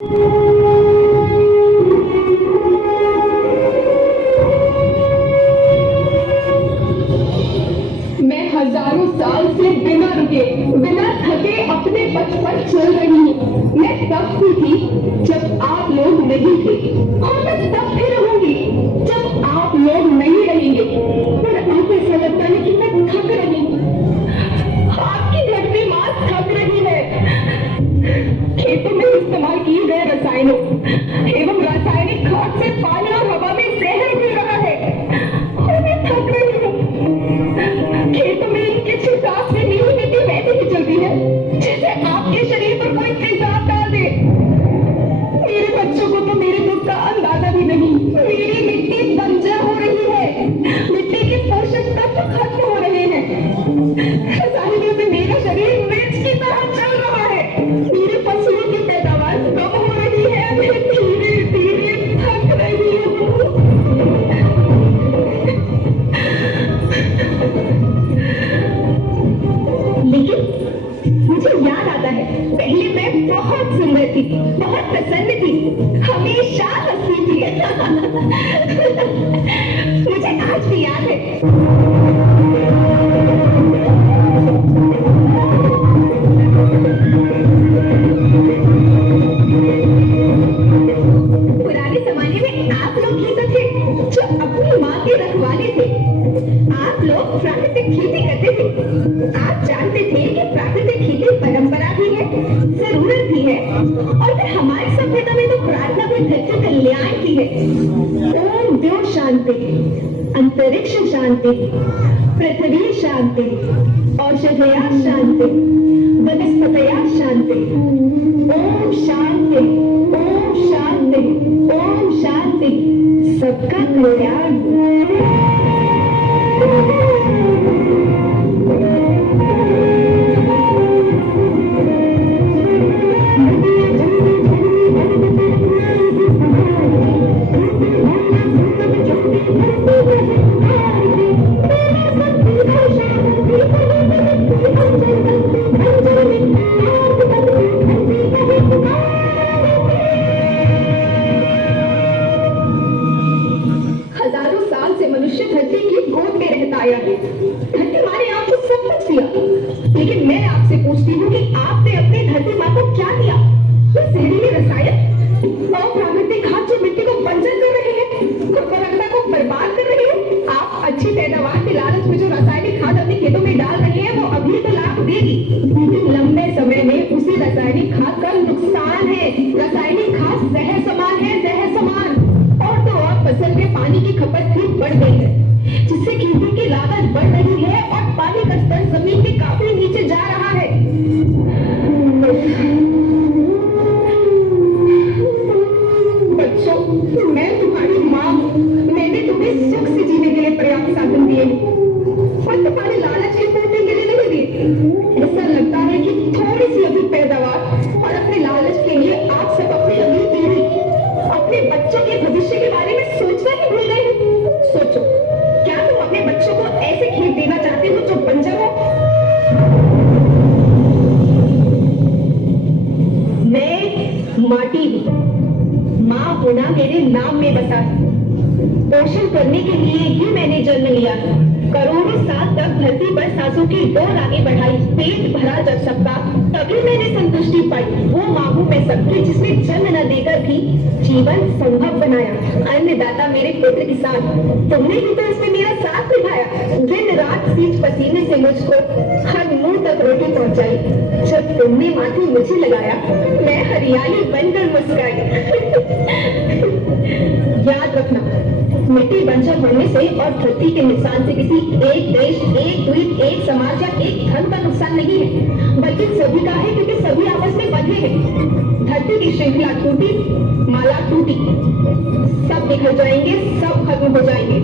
मैं हजारों साल से बिना रुके बिना थके अपने पथ पर चल रही हूँ। मैं तब भी थी जब आप लोग नहीं थे और मैं तब भी रहूंगी जब आप लोग नहीं रहेंगे। पर अब ऐसा लगता है कि मैं थक रही हूँ। आपकी धरती माँ थक रही है। खेतों में इस्तेमाल किए गए रसायनों एवं रासायनिक खाद से पानी और हवा में जहर मिल रहा है और मैं थक रही हूँ। खेतों में इनके छिड़काव से नीली मिट्टी वैसे ही चलती है जैसे आपके शरीर पर कोई तेजाब डाल दे। मेरे बच्चों को तो मेरे दुख का अंदाजा भी नहीं। मेरी मिट्टी बंजर हो रही है। मिट्टी के पोषक तत्व खत्म हो रहे हैं। रसायनों से मेरा शरीर मिर्च की तरह चल रहा है। मेरे फसलों की पैदावार कम हो रही है। मैं धीरे धीरे थक रही हूँ। लेकिन मुझे याद आता है पहले मैं बहुत सुंदर थी, बहुत प्रसन्न थी, हमेशा हंसती थी। मुझे आज भी याद है। पुराने जमाने में आप लोग ही तो थे जो अपनी माँ के रखवाले थे। आप लोग प्राकृतिक खेती करते थे। आप जानते थे कि प्राकृतिक खेती परंपरा भी है, जरूरत भी है और फिर हमारी सभ्यता में तो प्रार्थना भी धरती कल्याण की है। ओम द्यो शांति, अंतरिक्ष शांति, पृथ्वी शांति, औषधया शांति, वनस्पतया शांति। ओम शांति, ओम शांति, ओम शांति। सबका कल्याण। हजारों साल से मनुष्य धरती की गोद में रहता आया है। धरती माँ ने आपको सब कुछ दिया, लेकिन मैं आपसे पूछती हूँ कि आपने अपनी धरती माँ को क्या दिया? ये जहरीले रसायन और प्राकृतिक खाद जो मिट्टी को बंजर कर रहे हैं, उर्वरकता को बर्बाद कर रहे हैं। आप अच्छी पैदावार के लालच में जो रासायनिक खाद अपने खेतों में डाल रहे हैं वो अभी तो लाभ देगी, लेकिन लंबे समय में उसी रासायनिक खाद का नुकसान है। रासायनिक खाद जहर समान है, जहर समान। और तो और फसल में पानी की खपत भी बढ़ गई है, जिससे खेती की लागत बढ़ रही है और पानी का स्तर जमीन के काफी नीचे जा रहा है। बच्चों, मैं तुम्हारी माँ हूँ। मैंने तुम्हें सुख से जीने के लिए पर्याप्त साधन दिए और तुम्हारे लालच के पूर्ति के लिए नहीं दिए। ऐसा लगता है कि थोड़ी सी अभी पैदावार और अपने लालच के लिए आप सब अपनी अगली पीढ़ी, अपने बच्चों के भविष्य के बारे में सोचना ही भूल गए हैं। सोचो, क्या तुम अपने बच्चों को ऐसे खेत देना चाहते हो जो बंजर हो? मैं माटी हूँ। माँ होना मेरे नाम में बसा है। पोषण करने के लिए ही मैंने जन्म लिया। करोड़ों साल तक धरती पर सांसों की डोर आगे बढ़ाई, पेट भरा जब सबका, तभी मैंने संतुष्टि पाई। वो माँ हूँ मैं सबकी, जिसने जन्म न देकर भी जीवन संभव बनाया। अन्नदाता मेरे पुत्र किसान, तुमने ही तो इसमें मेरा साथ निभाया। दिन रात सींच पसीने से मुझको हर मुंह तक रोटी पहुंचाई। जब तुमने माथे मुझे लगाया, मैं हरियाली बनकर मुस्कुराई। याद रखना, मिट्टी बंजर होने से और धरती के नुकसान से किसी एक देश, एक द्वीप, एक समाज या एक धर्म का नुकसान नहीं है, बल्कि सभी का है, क्योंकि सभी आपस में बंधे हैं। धरती की श्रृंखला टूटी, माला टूटी, सब बिखर जाएंगे, सब खत्म हो जाएंगे।